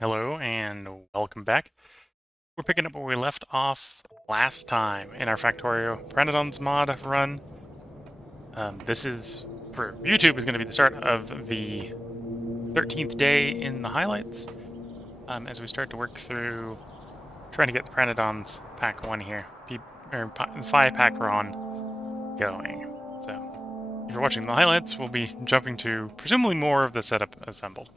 Hello and welcome back. We're picking up where we left off last time in our Factorio Pyanodons Mod run. This is, for YouTube, is going to be the start of the 13th day in the highlights as we start to work through trying to get the Pyanodons Pack 1 here, 5-pack Ron going. So, if you're watching the highlights, we'll be jumping to presumably more of the setup assembled.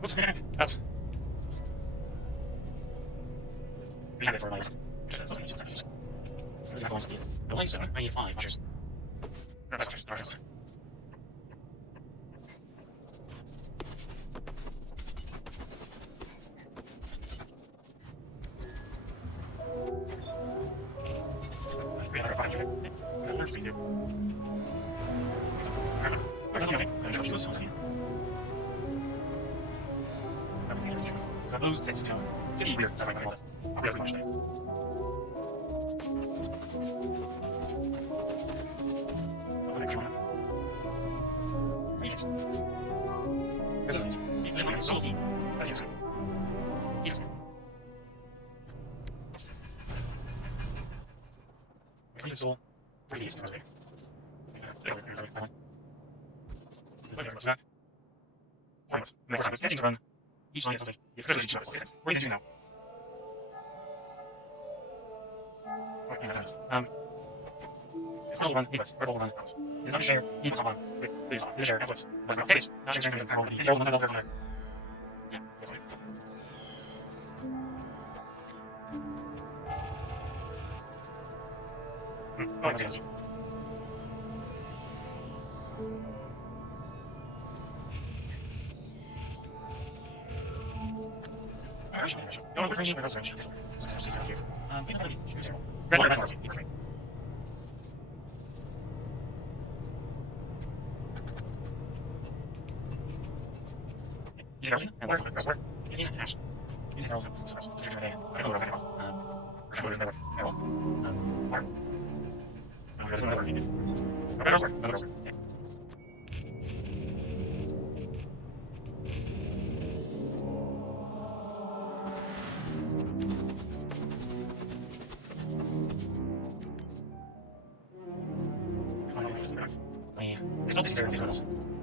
What's that? That's... We have it for lights. The lights are... I need 5 watches. Those things come. City weird stuff like that. I'll be able to watch it. This is usually so easy. That's usually. Easy. It's just all pretty easy. What's that? Points. Never stop. It's getting to run. Each line is something. You first each line is something. What are you doing now? What can I do? Purple one, equals. Purple one, equals. Is not a share. Equals one. Wait, is a share. Equals. Okay. Not sharing something. Equals one. Equals one. Yeah. Equals one. Oh, that's good. Don't look crazy, but that's right. Red. And work. Yeah, hash. These are also I don't know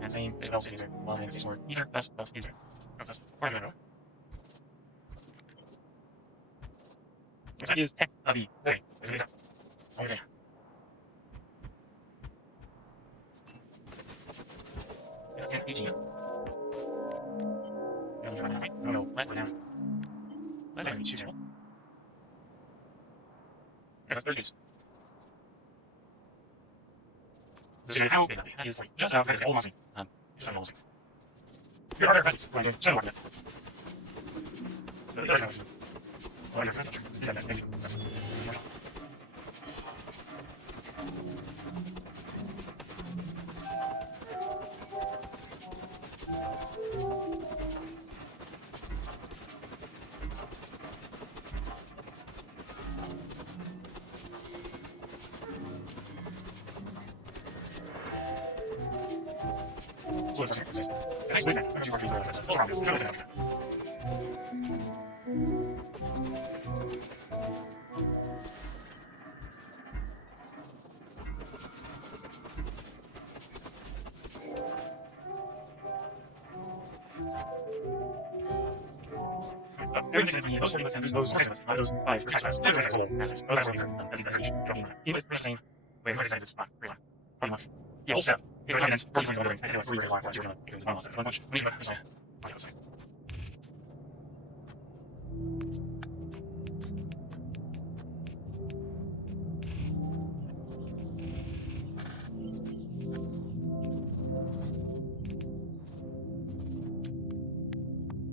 and same spells easier. Well, and more easier. That's easier. That's where's it go? Which is tech of the way. Is it? Okay. This is 18. Doesn't try right? So go left for now. Left and choose. That's 30. Dus how big that is like just how big the old just how old your other presence when you're so working it. Everything is those 40 and those 5 for tax those are as those are as you reach. Even the same way as it's fine. Pretty much. Yeah, also, if it's evidence, for instance, ordering, I can have 3 required ones, you're going to because it's not so much. We need to percent. Okay, let's see.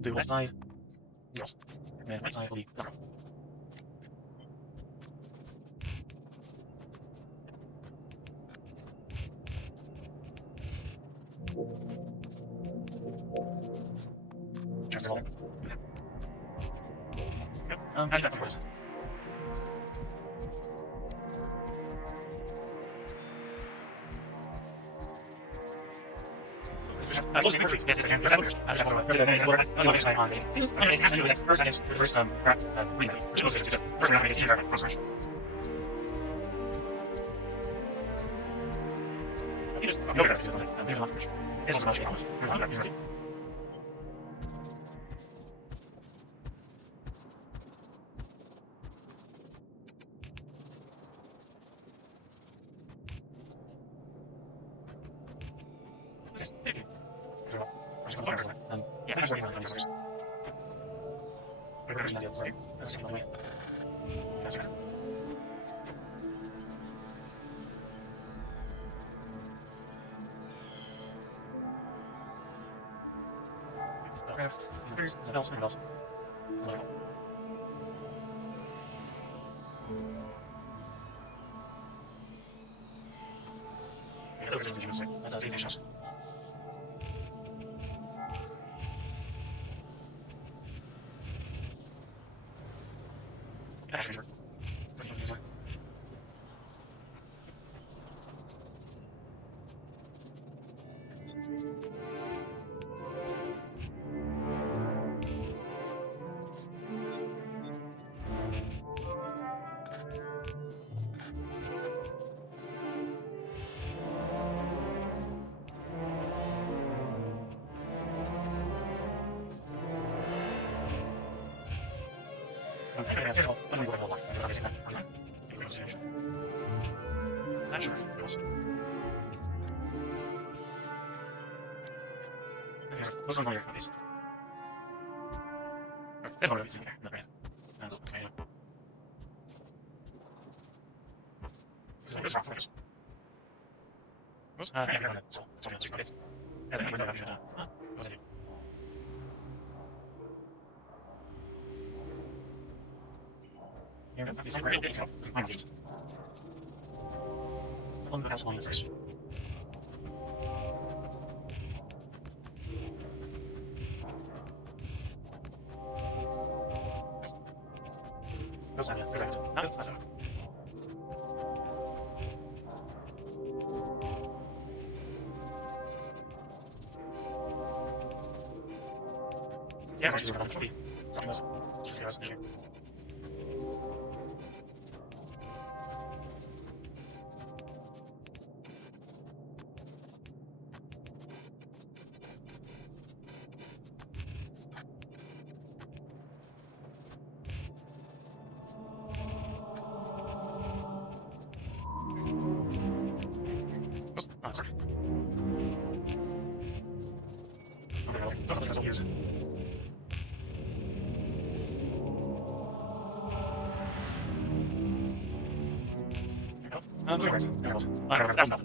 The left side, yes. And then right side will be zero. Just hold it. Yep. Actually, that's what it is. Yes, again. Yeah, finish working on these numbers. We're going to do that, that's the way. That's right. Okay, there's something else, something else. That's the issues. Actually, sure. Okay, that's all. Not sure. What's going on here? This one is okay. Not bad. That's the same. What's wrong? What's yeah, so it's as I window option. What's it? Yeah, that's the same right. It's fine. It's on the house on first. That's not it. That's it. Yeah, it's just something else. Just give us a share. Oh, sorry. Okay, something's still using. There we go. I don't remember.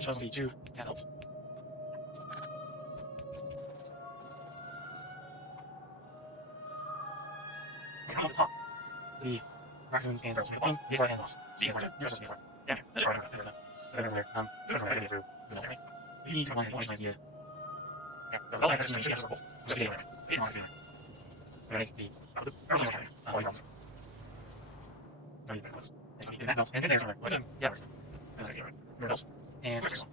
It shows the two adults. On the top, the raccoons and girls. These are animals. See if we're good. You're supposed to be for. Yeah, that's right. You need to find one idea. Yeah, so I'll have to change both. Just video. It wants to be. Ready? The. Girls are okay. All girls. So you close. And then there's another. Look at him. Yeah. And let's see. Girls. And girls.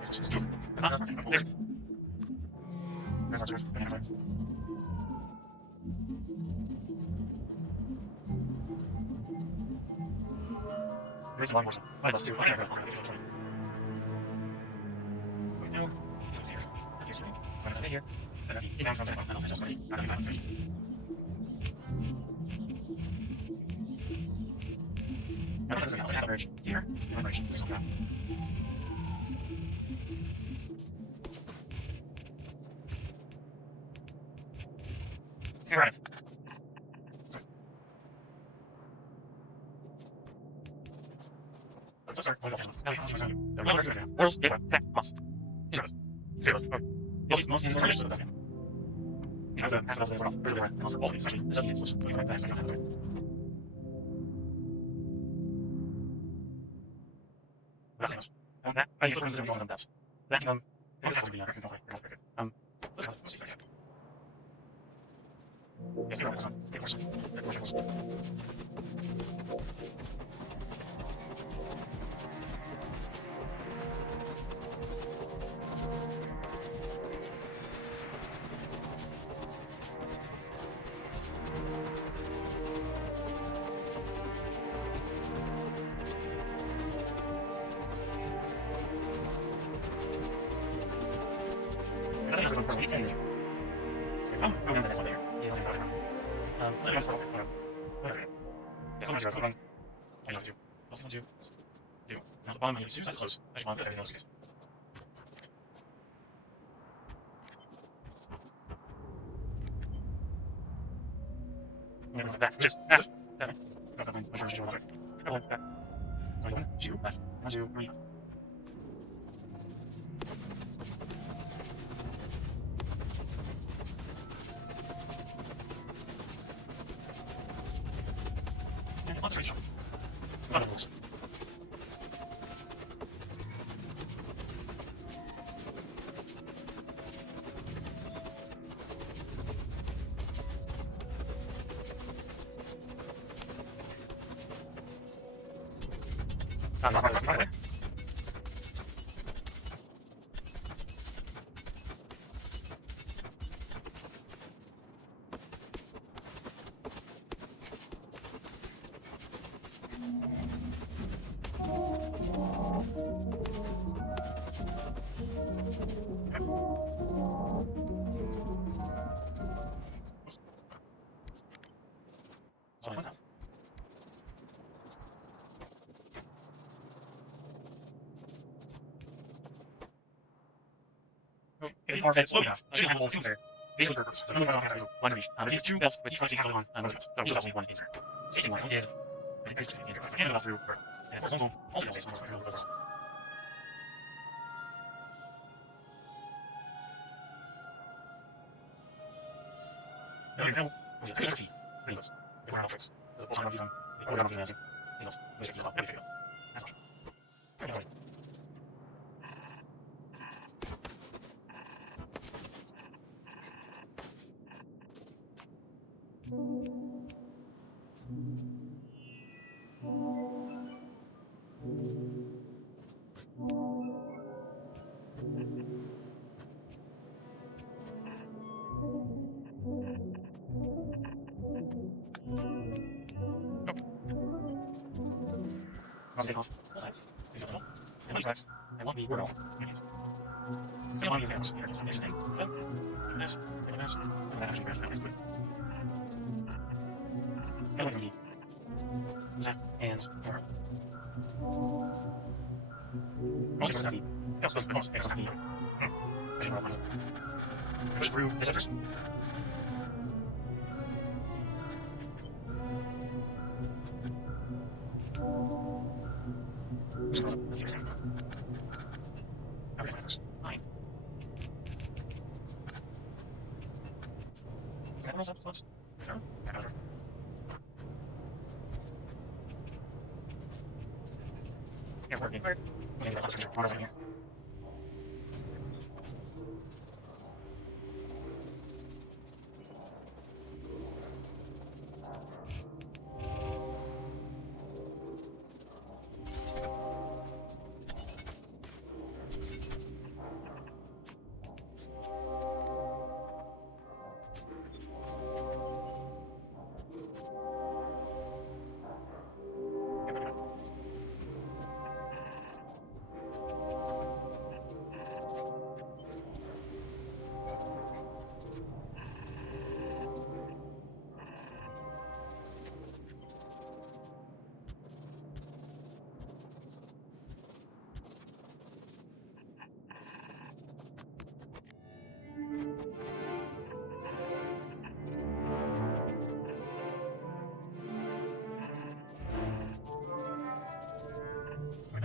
It's true. There's one more. Let's do it. No. It's here. Here's me. When I here, that's the down comes out. And also just like, out of the now this is an average here. Average. This one. Right. If you are slow enough, you should have all things there. Basically, purpose. So, one has one reach. If you have two belts, which try to have on motions. So, just only one is there. Spacing one, did. But it's just I can't go through. And also say something. No, you know, it's just a fee. Anyways, if we're not tricks. So, also, I'm not we're not doing anything. Anyways, basically, about every video. That's all. That's all. I'll take off the sides. And these sides, I want the word off. So I want to use the arrows. Here, just interesting. Then, do this, and this, and that actually grabs that really quick. So I'm going to be zap and arrow. Also, it's going to be, it's supposed to be, pushing around. Push through the centers.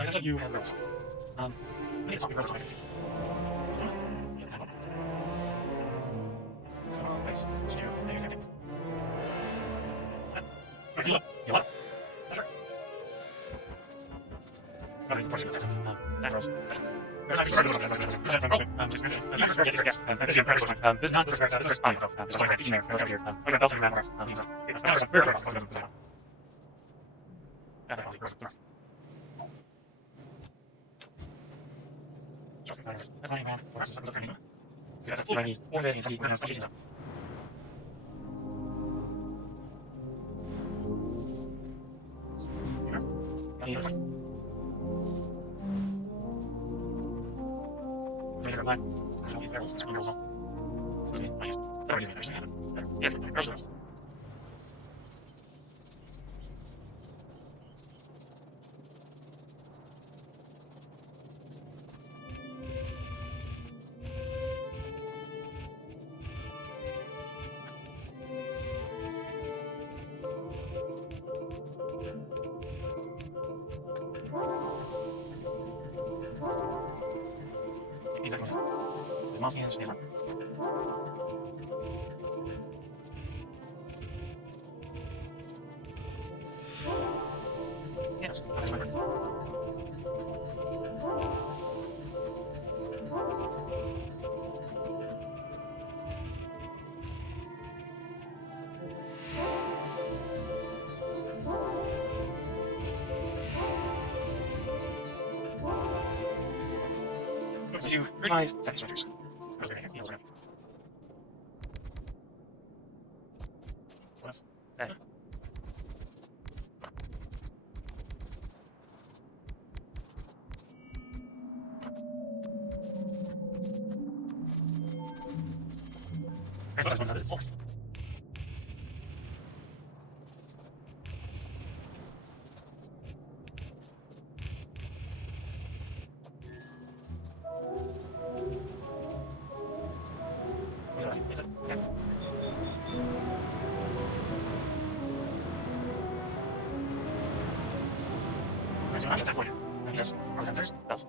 essentially you has those. Let's get first. Let's do negative. Let's do it. You what? Sure. That's the question. Macros. This is not the first so just like teaching there, over here. I'm going to tell you that. That's my man. What's this? That's a full ready. Already, we're going to finish this up. These barrels, it's wonderful. Yes, groceries. This monster is different. Yes, I remember. So you revive second soldiers. What's that? This one says it's full. Is it? Yeah. Where's your options for you? Yes. Or sensors? Bells.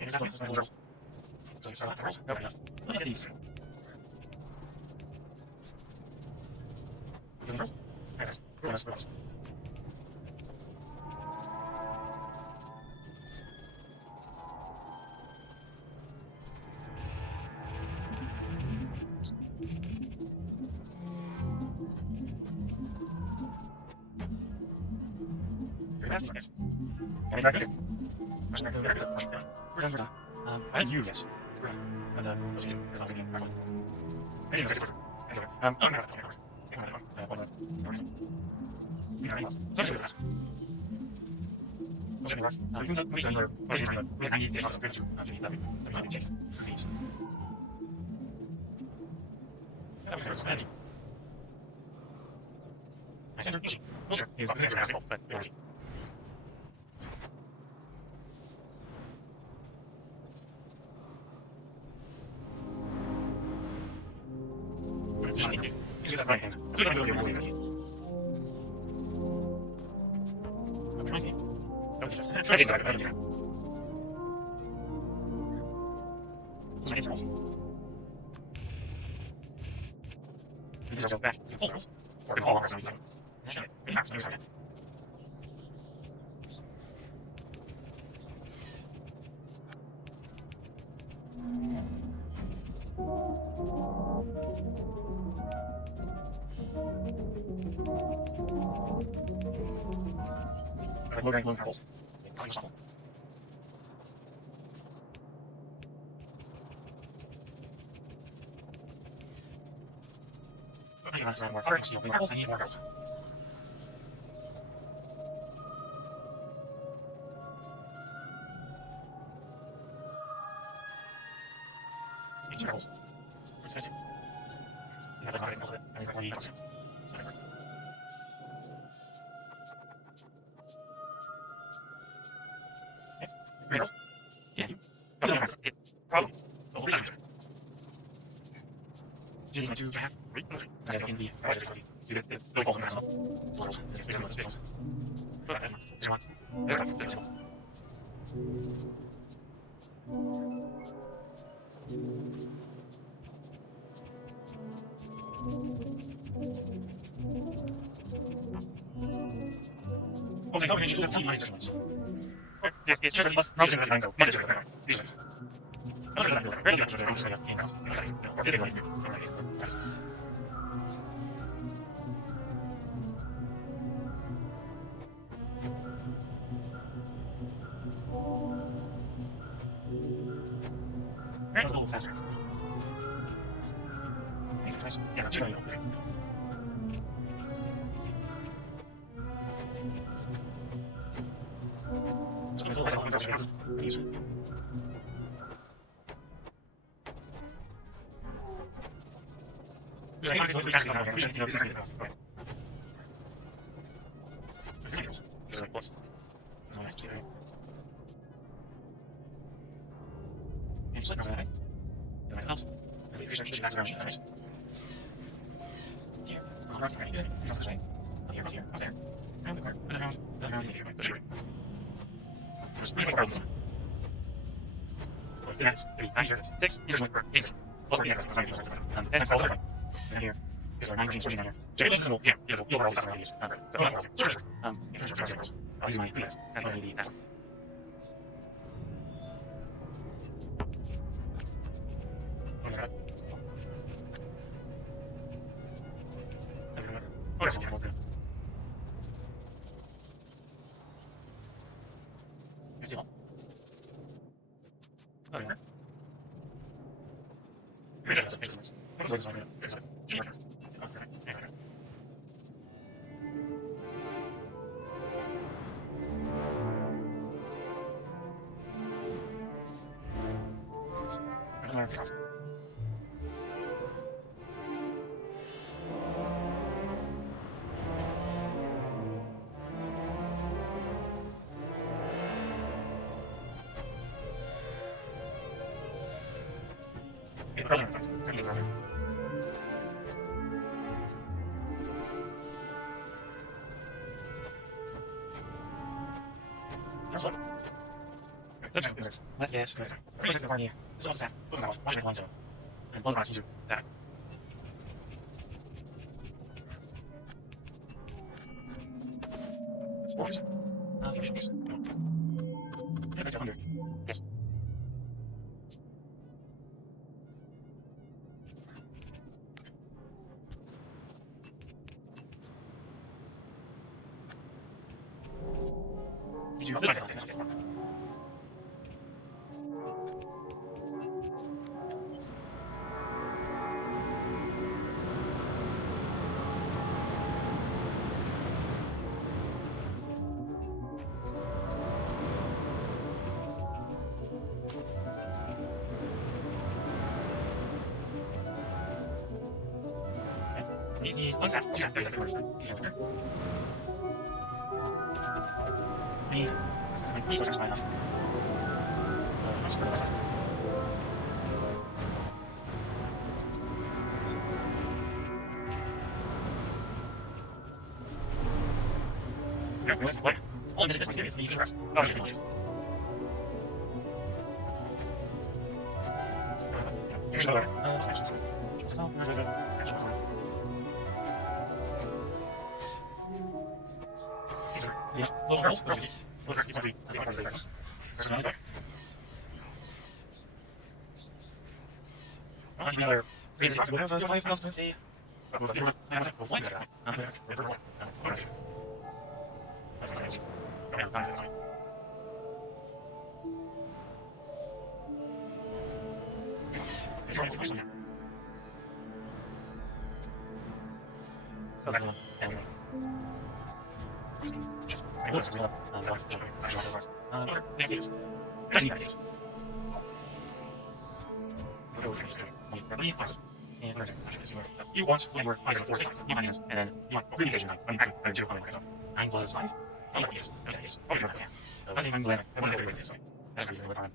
It's definitely just little so it's not girls. Over enough. Let me get these three. Girls? Okay. Girls. Yes. Can I try this? We're done. I think you, yes. We're done. But, what's you do? There's nothing in there. I need to fix it. Oh, no. I sent her Yoshi. Sure. He's obviously radical, but Yoshi. Just right hand. Please don't do it. Okay. Try to decide. Okay. So many circles. You just go back to full circles. Or in all of our zones. Yeah, it's not so target. Low-rank balloon pebbles. I need more pebbles. I need more pebbles. That's a little faster. Yes, sure. And you want when you were either force you minus, and then you want relocation when you act 0 on 9 plus 5. Oh, yes. Okay, yes. Oh, sure. So I think when I want to this. That's the time.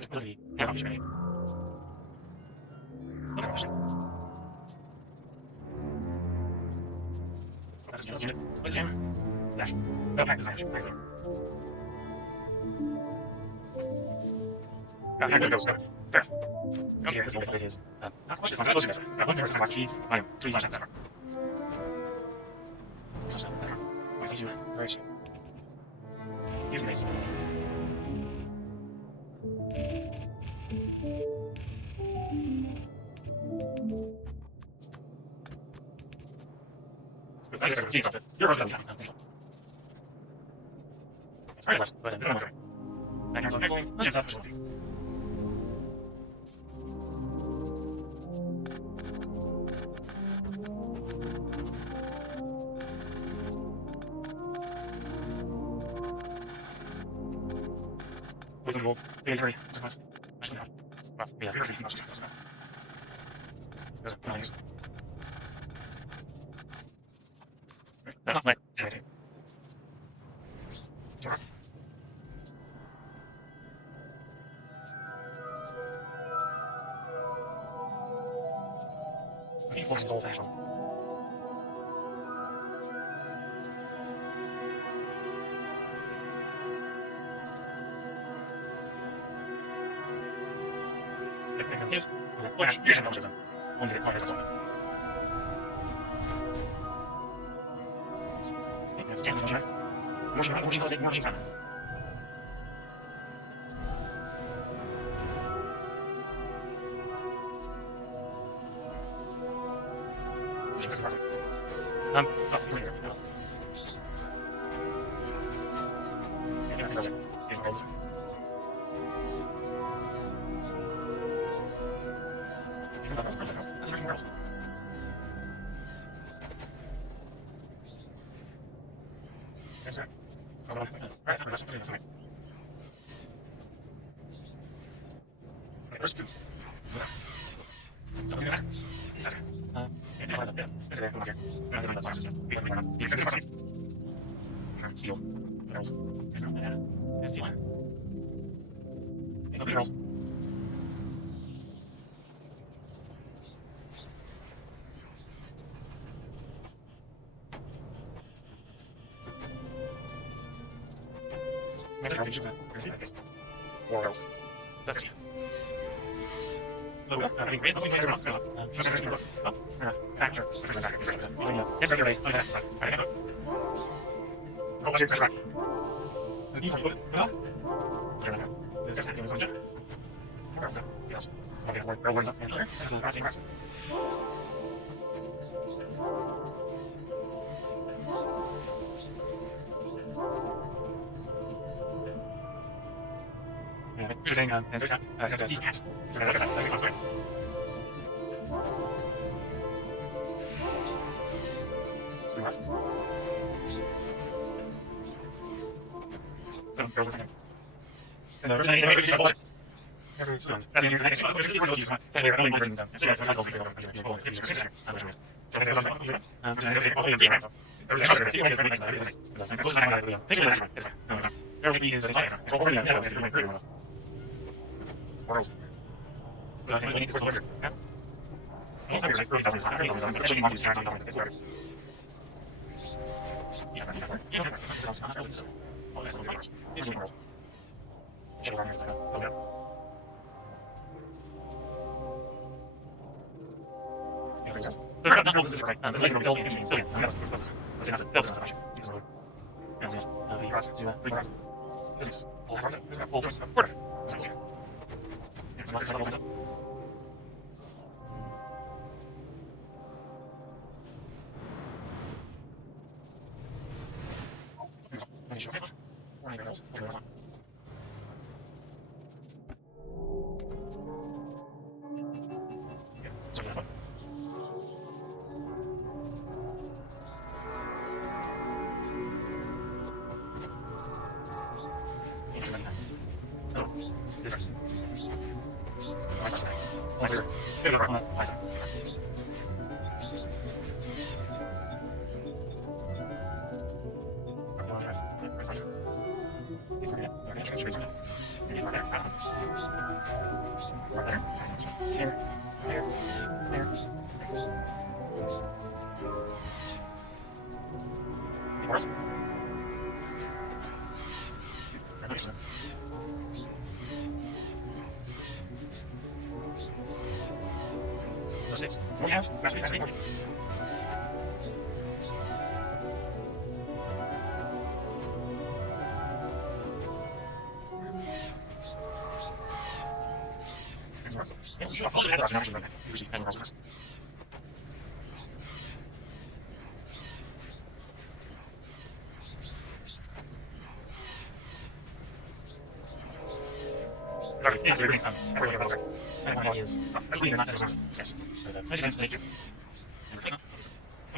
Ability, have opportunity. That's a question. That's a unit. What's the game? Dash. No practice action. Go. Fair. Go here. This is not quite as fun. Let's do this. Once there's some keys, my 3/7. Where's you? Right. Here's nice. Your doesn't count. Sorry, left, but I'm okay. I can't tell you. Let's just have this is cool. See you later. Nice enough. Well, yeah, here's the that's not like anything. Force is old-fashioned. Yes. Well, here's an option. Only the corners or something. Let's cancel the check. More machine time. Where's it? That's everything else. That's right. Alright, that's the question. First two. Something that's it's like that. It's a concept. That's the process. We can do process. Steel. There's something that is steel. It'll be girls. Or else. That's it. Factor. Yes, you're right. Oh, what's your right? Is it equal? No? This is a jump. Okay, we're words up in here. Pressing. You're saying, that's a cat. That's a cat.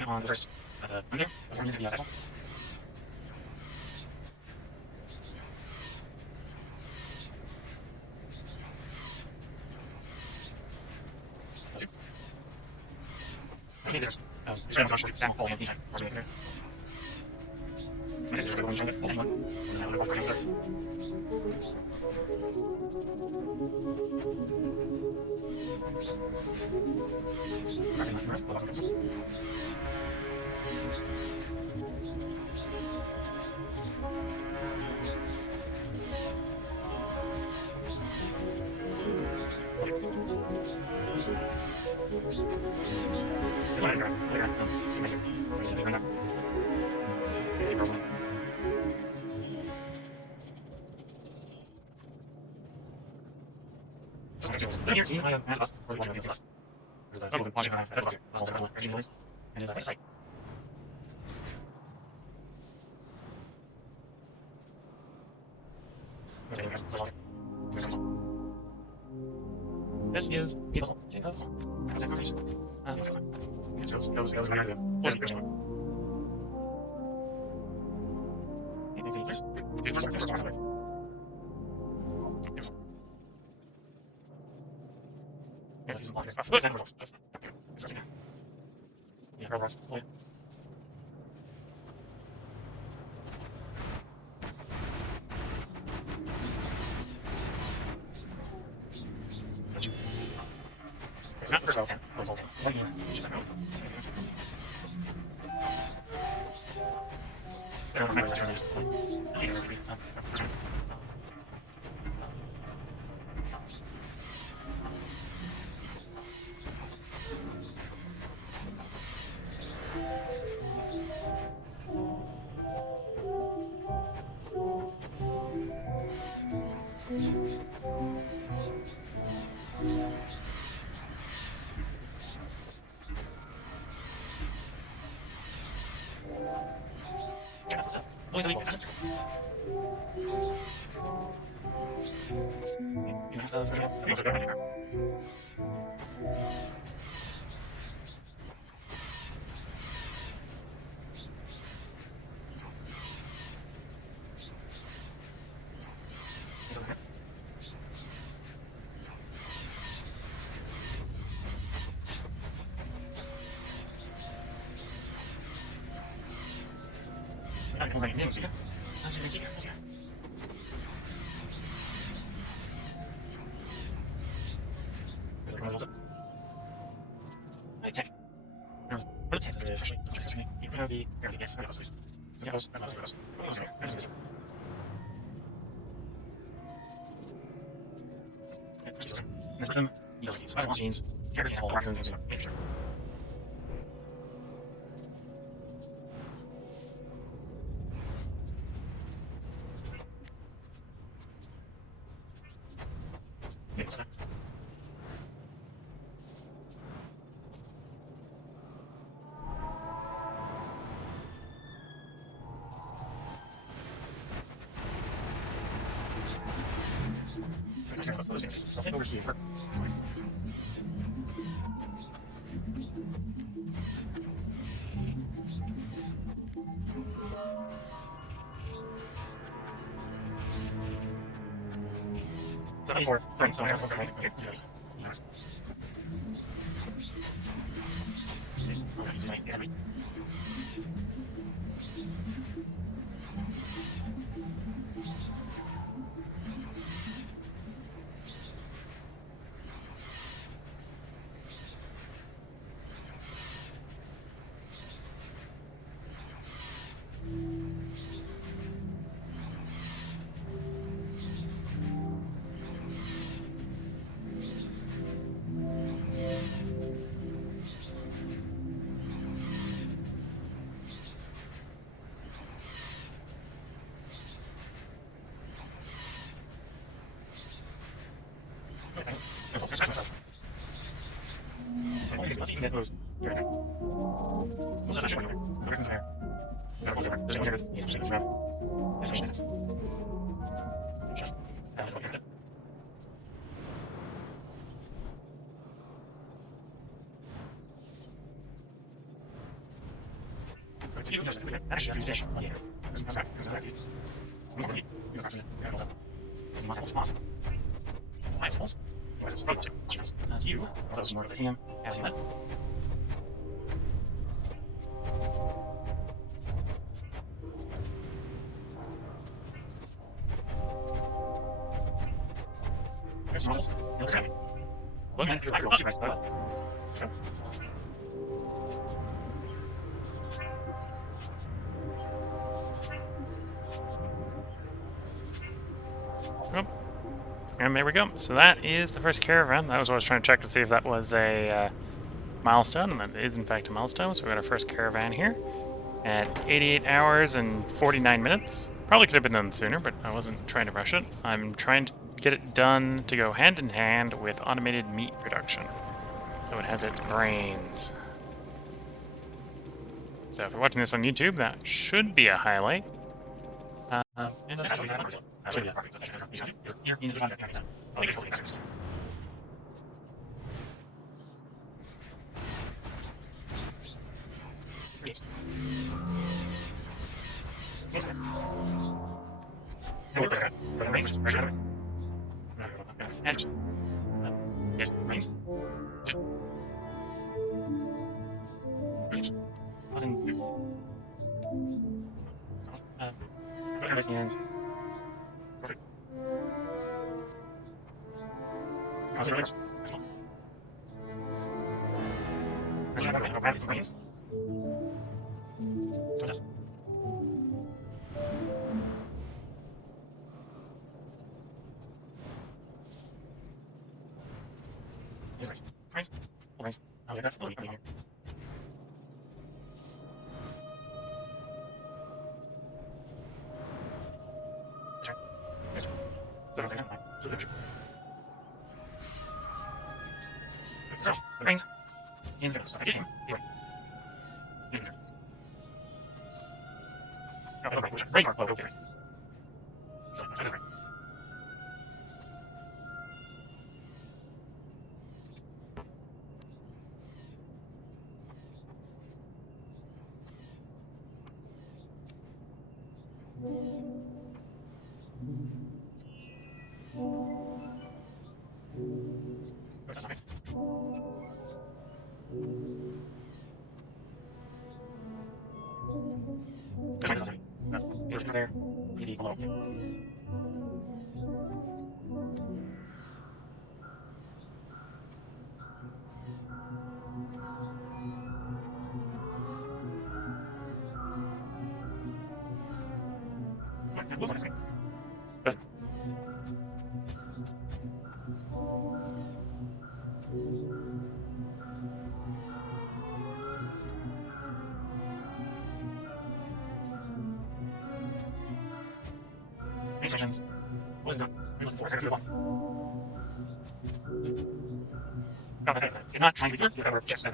On the first, as a window, before into the vessel. This is people. Over here. Right, so And there we go. So that is the first caravan. That was what I was trying to check to see if that was a milestone, and that is in fact a milestone. So we got our first caravan here at 88 hours and 49 minutes. Probably could have been done sooner, but I wasn't trying to rush it. I'm trying to get it done to go hand in hand with automated meat production. So it has its brains. So if you're watching this on YouTube, that should be a highlight. It's not trying to be good, it's just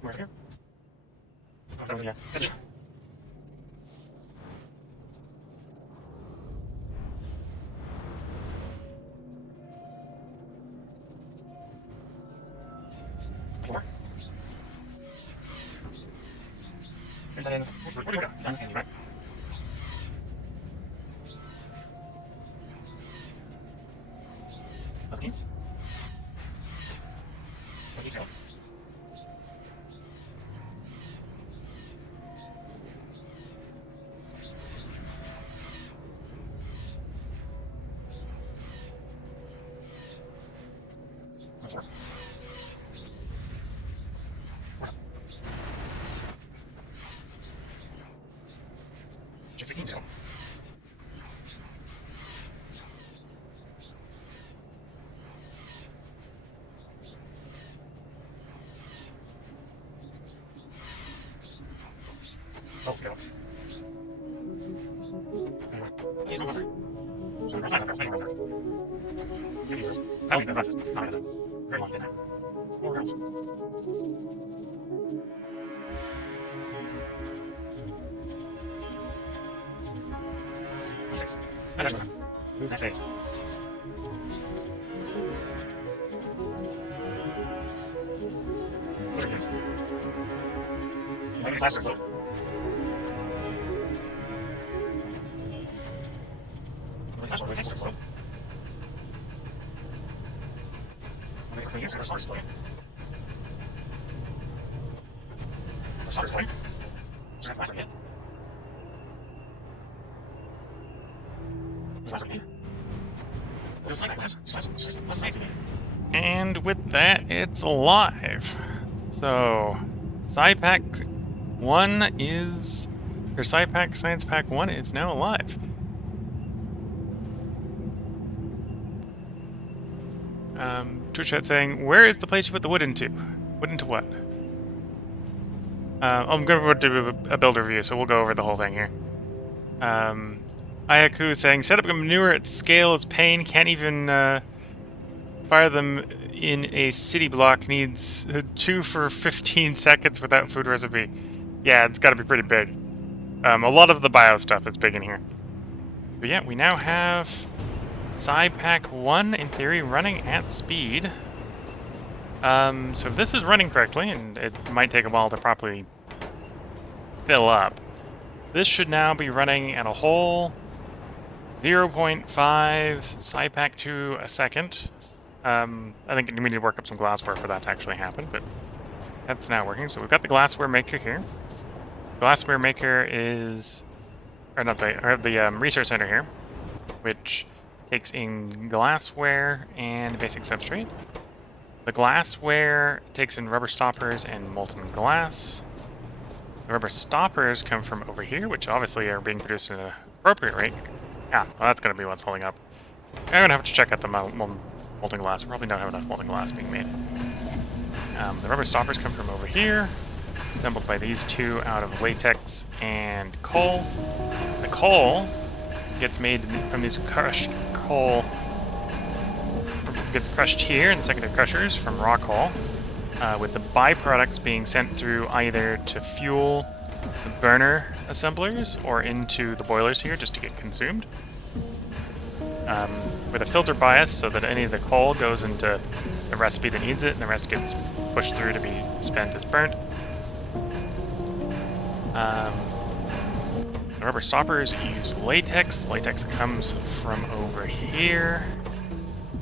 Where's here? Oh, yeah. Four. Is that in? Right? 15. Detail. Just 16 detail. Oh, go. He's over. So that's not maybe it was. I don't think that's not a very long dinner. More girls. Six. That's enough. That's face. I guess that's what. That's what we think so. I think it's a source for it. A source for it. So that's again. And with that, it's live. So, SciPack 1 is, or SciPack Science Pack 1 is now live. Twitch chat saying, where is the place you put the wood into? Wood into what? I'm going to do a build review, so we'll go over the whole thing here. Ayaku saying, set up a manure at scale is pain, can't even fire them in a city block, needs 2 for 15 seconds without food recipe. Yeah, it's got to be pretty big. A lot of the bio stuff is big in here. But yeah, we now have SciPack 1, in theory, running at speed. So if this is running correctly, and it might take a while to properly fill up, this should now be running at a whole 0.5 SciPack 2 a second. I think we need to work up some glassware for that to actually happen, but that's now working. So we've got the glassware maker here. Glassware maker is, or not the, I have the research center here, which takes in glassware and basic substrate. The glassware takes in rubber stoppers and molten glass. The rubber stoppers come from over here, which obviously are being produced at an appropriate rate. Yeah, well, that's going to be what's holding up. I'm going to have to check out the molten glass. We probably don't have enough molten glass being made. The rubber stoppers come from over here, assembled by these two out of latex and coal. The coal gets made from these crushed coal, gets crushed here in the secondary crushers from raw coal, with the byproducts being sent through either to fuel the burner assemblers or into the boilers here just to get consumed. With a filter bias so that any of the coal goes into the recipe that needs it and the rest gets pushed through to be spent as burnt. The rubber stoppers use latex. Latex comes from over here.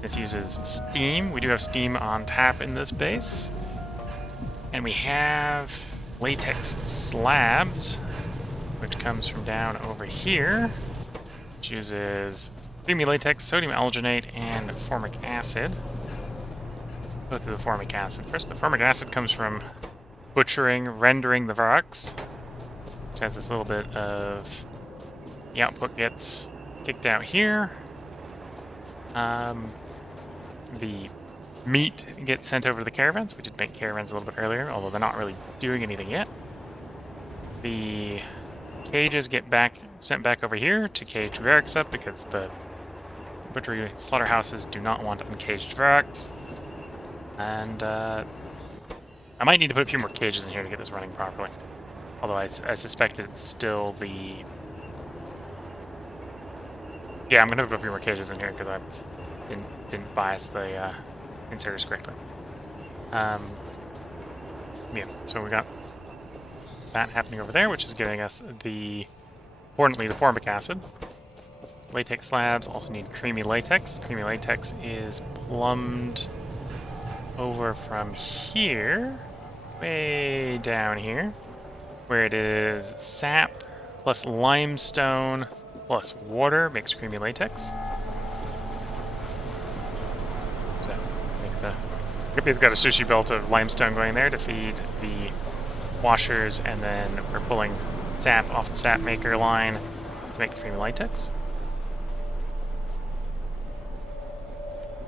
This uses steam. We do have steam on tap in this base. And we have latex slabs, which comes from down over here, which uses creamy latex, sodium alginate, and formic acid. Go through the formic acid first. The formic acid comes from rendering the Varrox, which has this little bit of... The output gets kicked out here. The meat gets sent over to the caravans. We did make caravans a little bit earlier, although they're not really doing anything yet. The cages get sent back over here to cage Varrox up because the butchery slaughterhouses do not want uncaged Varrox. And I might need to put a few more cages in here to get this running properly. Although I suspect it's still the... Yeah, I'm going to put a few more cages in here because I didn't bias the inserters correctly. Yeah, so we got that happening over there, which is giving us importantly, the formic acid. Latex slabs also need creamy latex. The creamy latex is plumbed over from here, way down here, where it is sap plus limestone plus water makes creamy latex. So, we've got a sushi belt of limestone going there to feed the washers, and then we're pulling sap off the sap maker line to make the creamy latex.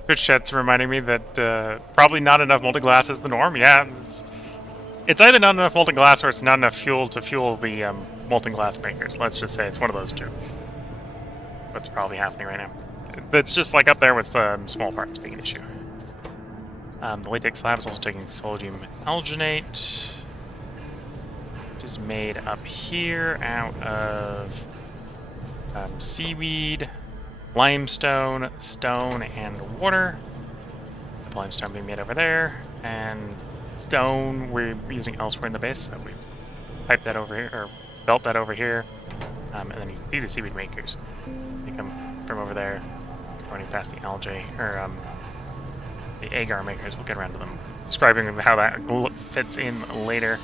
Twitch chat's reminding me that probably not enough molten glass is the norm. Yeah, it's either not enough molten glass or it's not enough fuel to fuel the molten glass makers. Let's just say it's one of those two. What's probably happening right now. It's just like up there with small parts being an issue. The latex slab is also taking sodium alginate, which is made up here out of seaweed, limestone, stone, and water. The limestone being made over there, and stone we're using elsewhere in the base, so we pipe that over here, or belt that over here, and then you can see the seaweed makers. They come from over there, running past the algae, or the agar makers. We'll get around to them, describing how that fits in later.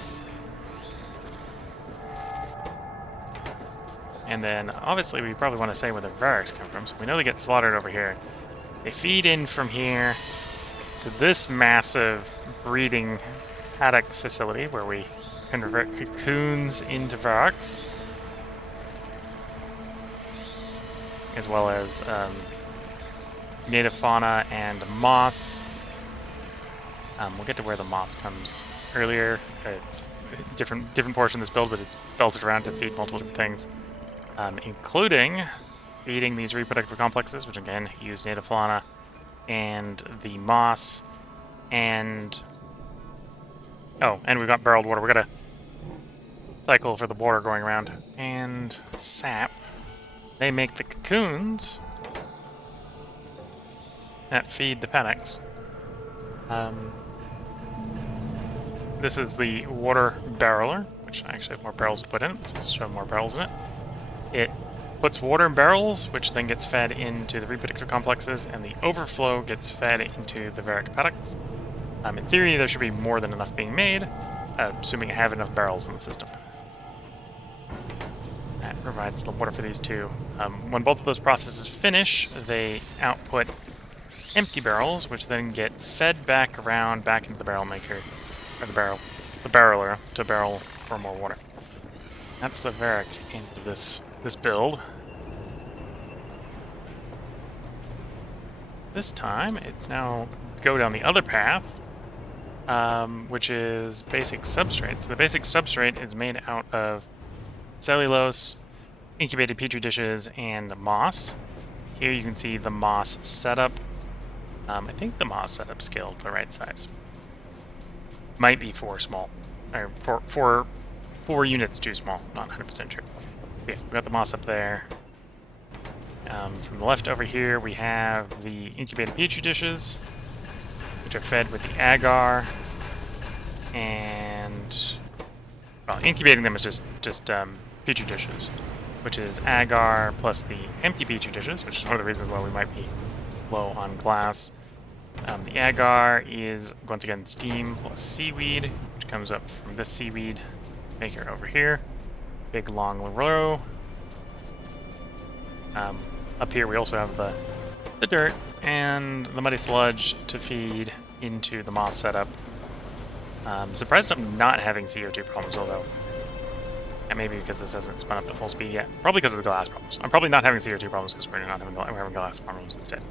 And then, obviously, we probably want to say where the Varrox come from, so we know they get slaughtered over here. They feed in from here to this massive breeding haddock facility where we convert cocoons into Varrox, as well as native fauna and moss. We'll get to where the moss comes earlier. It's a different portion of this build, but it's belted around to feed multiple different things. Including feeding these reproductive complexes, which again use native fauna, and the moss, and we've got barreled water. We've got a cycle for the water going around, and sap. They make the cocoons that feed the paddocks. This is the water barreler, which I actually have more barrels to put in, so let's show more barrels in it. It puts water in barrels, which then gets fed into the reproductive complexes, and the overflow gets fed into the Varrock paddocks. In theory, there should be more than enough being made, assuming I have enough barrels in the system. That provides the water for these two. When both of those processes finish, they output empty barrels, which then get fed back around back into the barrel maker, or the barreler, to barrel for more water. That's the Varrock into this build. This time, it's now go down the other path, which is basic substrate. So the basic substrate is made out of cellulose, incubated petri dishes, and moss. Here you can see the moss setup. I think the moss setup scaled the right size. Might be 4 small, or 4 units too small. Not 100% sure. Yeah, we got the moss up there. From the left over here, we have the incubated petri dishes, which are fed with the agar, and well, incubating them is just petri dishes, which is agar plus the empty petri dishes, which is one of the reasons why we might be low on glass. The agar is once again steam plus seaweed, which comes up from this seaweed maker over here. Big long row. Up here we also have the dirt and the muddy sludge to feed into the moss setup. Surprised I'm not having CO2 problems, although... And maybe because this hasn't spun up to full speed yet. Probably because of the glass problems. I'm probably not having CO2 problems because we're having glass problems instead.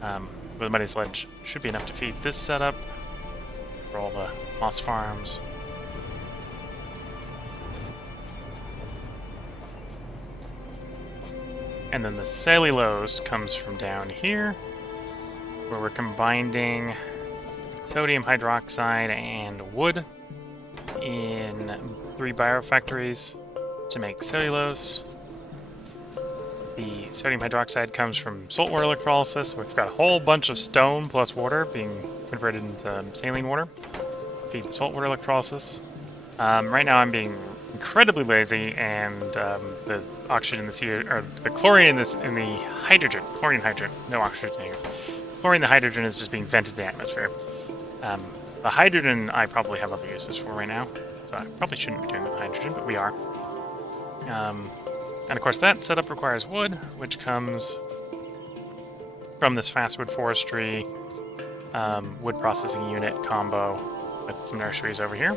But the muddy sludge should be enough to feed this setup for all the moss farms. And then the cellulose comes from down here, where we're combining sodium hydroxide and wood in 3 biofactories to make cellulose. The sodium hydroxide comes from saltwater electrolysis. We've got a whole bunch of stone plus water being converted into saline water. Feed the saltwater electrolysis. Right now I'm being incredibly lazy, and the oxygen in the CO, or the chlorine in the hydrogen, no oxygen here. Chlorine, the hydrogen is just being vented to the atmosphere. The hydrogen I probably have other uses for right now, so I probably shouldn't be doing with hydrogen, but we are. And of course that setup requires wood, which comes from this fastwood forestry wood processing unit combo with some nurseries over here.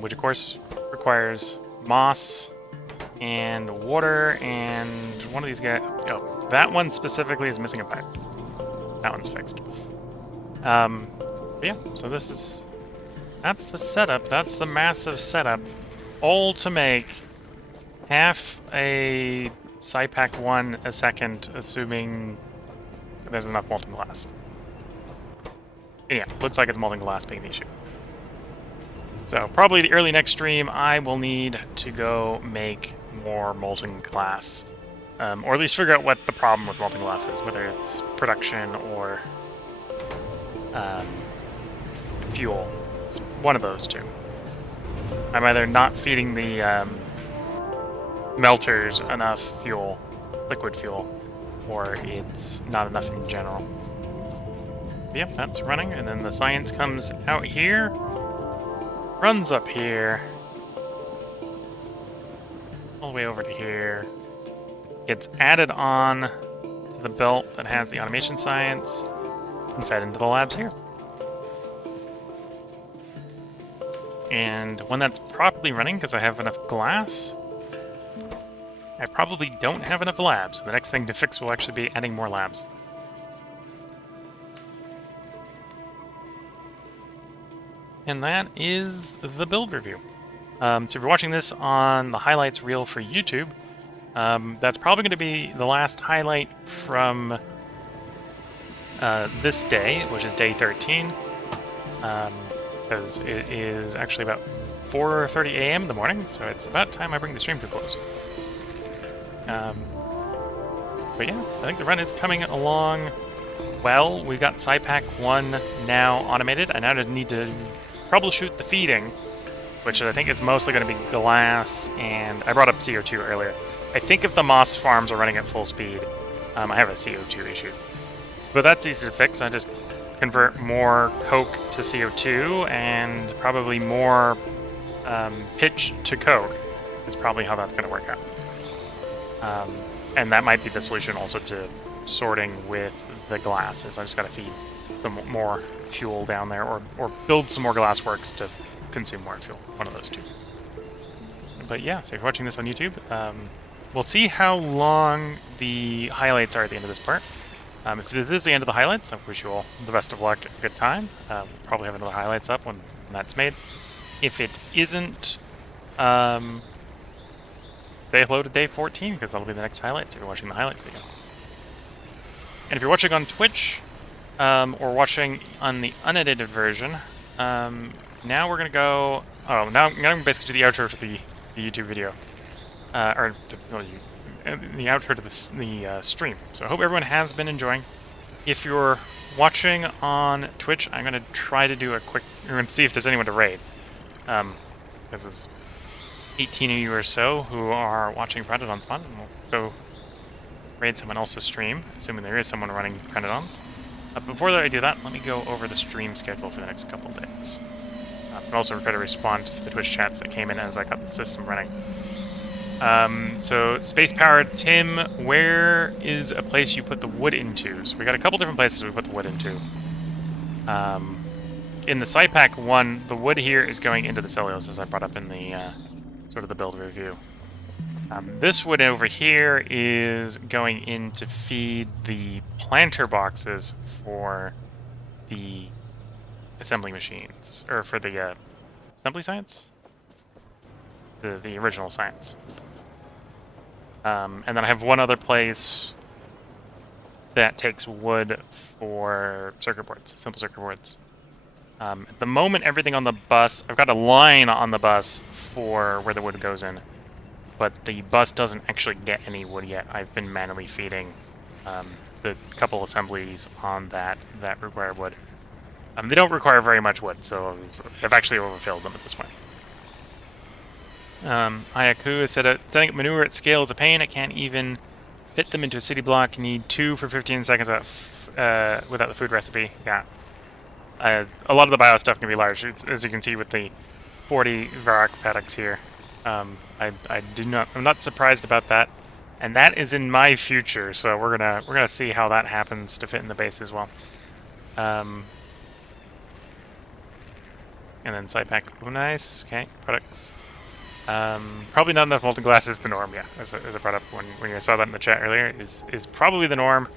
Which of course requires moss and water, and one of these guys... Oh, that one specifically is missing a pipe. That one's fixed. But yeah, so that's the setup, that's the massive setup, all to make half a SciPac 1 a second, assuming there's enough molten glass. Yeah, looks like it's molten glass being the issue. So probably the early next stream, I will need to go make more molten glass. Or at least figure out what the problem with molten glass is, whether it's production or fuel. It's one of those two. I'm either not feeding the melters enough fuel, liquid fuel, or it's not enough in general. Yep, that's running, and then the science comes out here, runs up here, all the way over to here, gets added on to the belt that has the automation science, and fed into the labs here. And when that's properly running, because I have enough glass, I probably don't have enough labs. So the next thing to fix will actually be adding more labs. And that is the build review. So if you're watching this on the highlights reel for YouTube, that's probably going to be the last highlight from this day, which is day 13, because it is actually about 4:30 a.m. in the morning, so it's about time I bring the stream to a close. But yeah, I think the run is coming along well. We've got SciPac 1 now automated. I now need to troubleshoot the feeding, which I think is mostly going to be glass, and I brought up CO2 earlier. I think if the moss farms are running at full speed, I have a CO2 issue. But that's easy to fix. I just convert more coke to CO2 and probably more pitch to coke is probably how that's going to work out. And that might be the solution also to sorting with the glass, is I just got to feed some more fuel down there, or build some more glass works to consume more fuel. One of those two. But yeah, so if you're watching this on YouTube, we'll see how long the highlights are at the end of this part. If this is the end of the highlights, I wish you all the best of luck, a good time. We'll probably have another highlights up when that's made. If it isn't, say hello to day 14, because that'll be the next highlights if you're watching the highlights video. And if you're watching on Twitch, or watching on the unedited version, now we're going to go... Oh, now I'm going to basically do the outro for the YouTube video. The outro to the stream. So I hope everyone has been enjoying. If you're watching on Twitch, I'm going to try to do a quick... We're going to see if there's anyone to raid. This is 18 of you or so who are watching Pyanodons Mod, and we'll go raid someone else's stream, assuming there is someone running Pyanodons. Before I do that, let me go over the stream schedule for the next couple of days. And also try to respond to the Twitch chats that came in as I got the system running. So space-powered Tim, where is a place you put the wood into? So we got a couple different places we put the wood into. In the side pack one, the wood here is going into the cellulose, as I brought up in the sort of the build review. This wood over here is going in to feed the planter boxes for the assembly machines, or for the assembly science? The original science. And then I have one other place that takes wood for circuit boards, simple circuit boards. At the moment, everything on the bus, I've got a line on the bus for where the wood goes in, but the bus doesn't actually get any wood yet. I've been manually feeding the couple assemblies on that require wood. They don't require very much wood, so I've actually overfilled them at this point. Hayaku said, setting up manure at scale is a pain. I can't even fit them into a city block. You need 2 for 15 seconds without the food recipe. Yeah. A lot of the bio stuff can be large, as you can see with the 40 Varrock paddocks here. I'm not surprised about that, and that is in my future. So we're gonna see how that happens to fit in the base as well. And then side pack. Oh, nice. Okay, products. Probably not enough molten glass is the norm. Yeah, as I brought up when you saw that in the chat earlier, is probably the norm.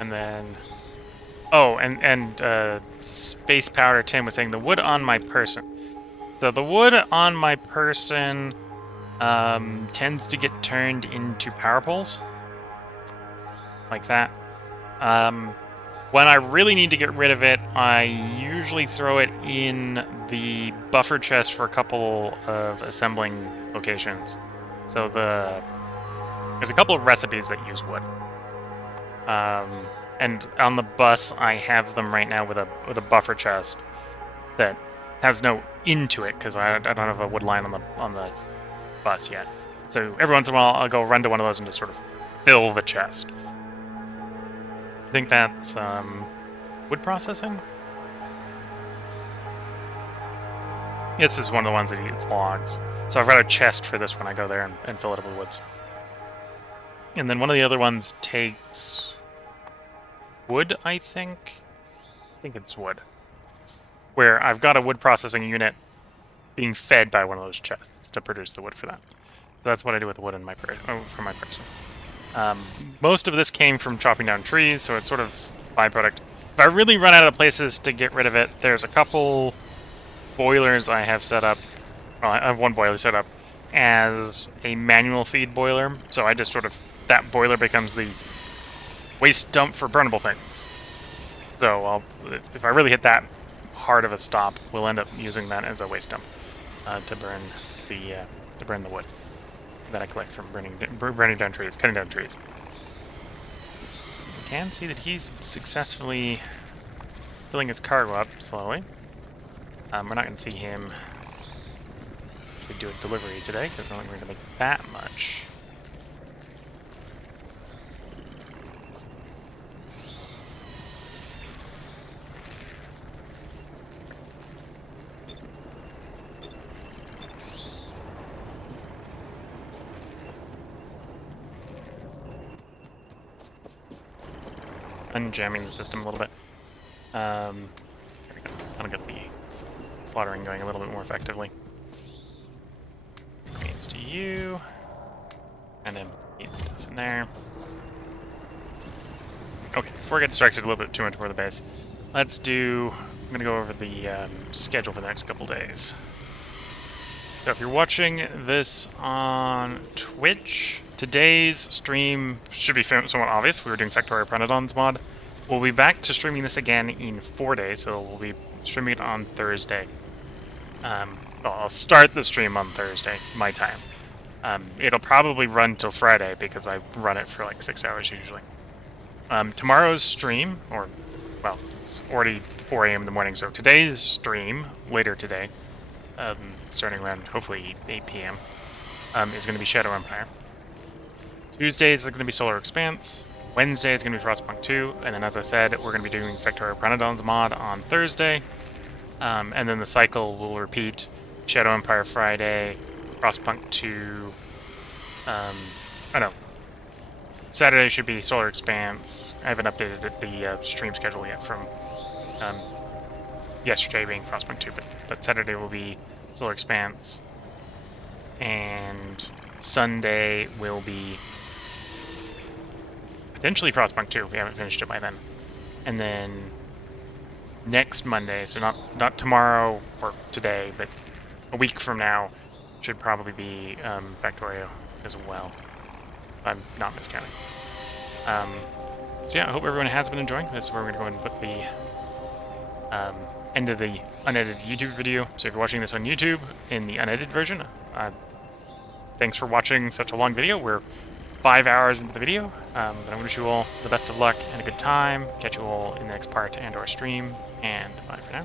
And then, oh, and Space Powder Tim was saying the wood on my person. So the wood on my person tends to get turned into power poles, like that. When I really need to get rid of it, I usually throw it in the buffer chest for a couple of assembling locations. So there's a couple of recipes that use wood. And on the bus, I have them right now with a buffer chest that has no into it because I don't have a wood line on the bus yet. So every once in a while, I'll go run to one of those and just sort of fill the chest. I think that's wood processing. This is one of the ones that eats logs. So I've got a chest for this when I go there and fill it up with woods. And then one of the other ones takes wood, I think. I think it's wood. Where I've got a wood processing unit being fed by one of those chests to produce the wood for that. So that's what I do with the wood in my for my person. Most of this came from chopping down trees, so it's sort of byproduct. If I really run out of places to get rid of it, there's a couple boilers I have set up. Well, I have one boiler set up as a manual feed boiler, so I just sort of, that boiler becomes the waste dump for burnable things. So if I really hit that hard of a stop, we'll end up using that as a waste dump to burn the wood that I collect from burning down trees, cutting down trees. You can see that he's successfully filling his cargo up slowly. We're not going to see him actually do a delivery today because I don't think we're going to make that much. Unjamming the system a little bit. There we go. That'll get the slaughtering going a little bit more effectively. Remains to you. And then eat stuff in there. Okay, before I get distracted a little bit too much more the base, I'm going to go over the schedule for the next couple days. So if you're watching this on Twitch, today's stream should be somewhat obvious. We were doing Factorio Pyanodons Mod. We'll be back to streaming this again in 4 days, so we'll be streaming it on Thursday. I'll start the stream on Thursday, my time. It'll probably run till Friday because I run it for like 6 hours usually. Tomorrow's stream, well, it's already 4 a.m. in the morning, so today's stream, later today, starting around hopefully 8 p.m., is going to be Shadow Empire. Tuesdays is going to be Solar Expanse. Wednesday is going to be Frostpunk 2. And then, as I said, we're going to be doing Factorio Pyanodons Mod on Thursday. And then the cycle will repeat Shadow Empire Friday, Frostpunk 2. Oh no. Saturday should be Solar Expanse. I haven't updated the stream schedule yet from yesterday being Frostpunk 2, but Saturday will be Solar Expanse. And Sunday will be potentially Frostpunk 2 if we haven't finished it by then. And then next Monday, so not tomorrow or today, but a week from now, should probably be Factorio as well. I'm not miscounting. So yeah, I hope everyone has been enjoying. This is where we're going to go ahead and put the end of the unedited YouTube video. So if you're watching this on YouTube in the unedited version, thanks for watching such a long video. We're 5 hours into the video, but I'm going to wish you all the best of luck and a good time. Catch you all in the next part and/or stream, and bye for now.